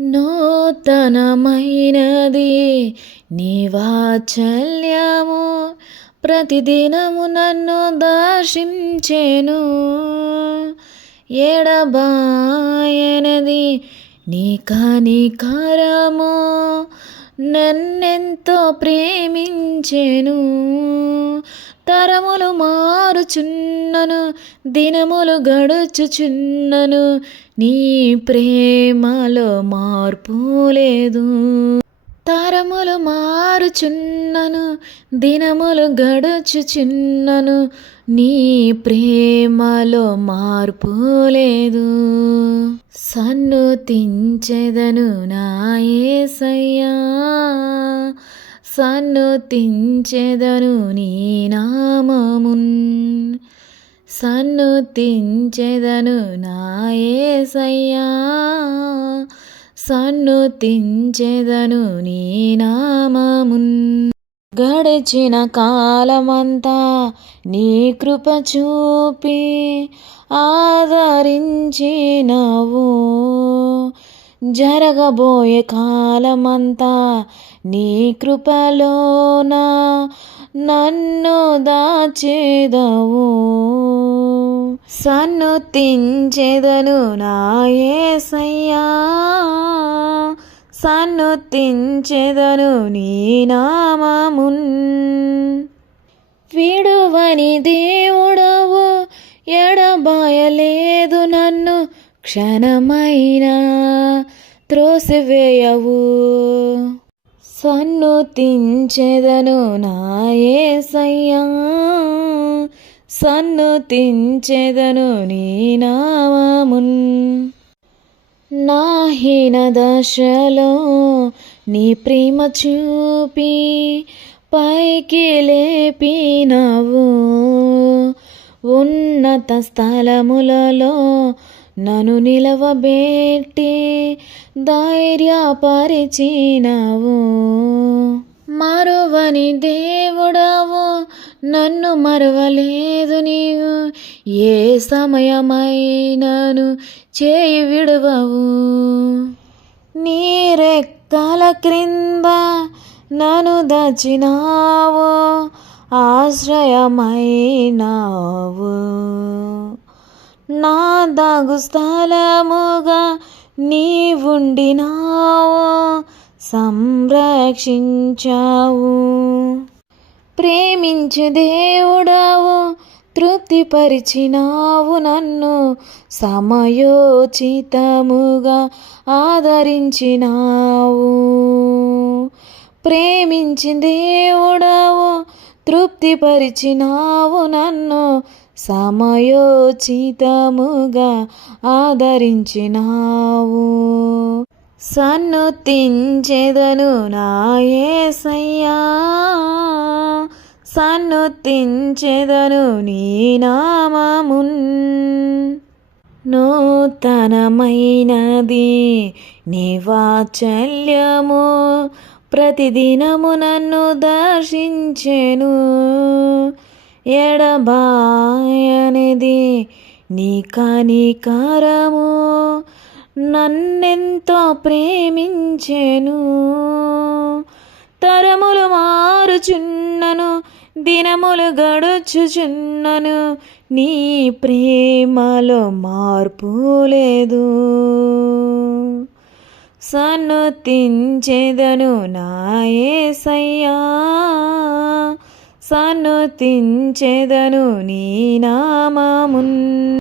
నూతనమైనది నీ వాత్సల్యము ప్రతిదినము నన్ను దర్శించెను. ఎడబాయనది నీ కనికరము నన్నెంతో ప్రేమించెను. తరములు మారుచున్నను దినములు గడుచుచున్నను. నీ ప్రేమలో మార్పు లేదు. తరములు మారుచున్నను దినములు గడుచుచున్నను. నీ ప్రేమలో మార్పు లేదు. సన్నుతించెదను నాయసయ్యా సన్ను సన్నుతించెదను నీ నామమున్. సన్నుతించెదను నా యేసయ్యా సన్నుతించెదను నీ నామమున్. గడిచిన కాలమంతా నీ కృప చూపి ఆదరించినవు. జరగబోయే కాలమంతా నీ కృపలోన నన్ను దాచేదవు. సన్నుతించెదను నాయసయ్యా సన్ను తించెదను నీ నామమున్. విడువని దేవుడవు ఎడబాయలేదు నన్ను క్షణమైనా త్రోసివేయవు. సన్నుతించెదను నా యేసయ్యా సన్నుతించెదను నీ నామమున్. నా హీన దశలో నీ ప్రేమ చూపి పైకి లేపినవు. ఉన్నత స్థలములలో నన్ను నిలవబెట్టి ధైర్యపరిచినావు. మరువని దేవుడవు నన్ను మరవలేదు నీవు. ఏ సమయమైనను చేయి విడవవు. నీరెక్కల క్రింద నన్ను దచినావు ఆశ్రయమైనావు. నా దాగు స్థలముగా నీవుండినావు? సంరక్షించావు. ప్రేమించే దేవుడావు తృప్తిపరిచినావు నన్ను సమయోచితముగా ఆదరించినావు. ప్రేమించి దేవుడావు తృప్తిపరిచినావు నన్ను సమయోచితముగా ఆదరించినావు. సన్నుతించెదను నా యేసయ్యా సన్నుతించెదను నీ నామమున్. నూతనమైనది నీ ప్రతిదినము నన్ను దర్శించెను. ఎడబాయనిది నీ కనికరము. నన్నెంతో ప్రేమించెను. తరములు మారుచున్నను దినములు గడుచుచున్నను. నీ ప్రేమలో మార్పు లేదు. సన్నుతించెదను నా యేసయ్యా సన్నుతించెదను నీ నామమున్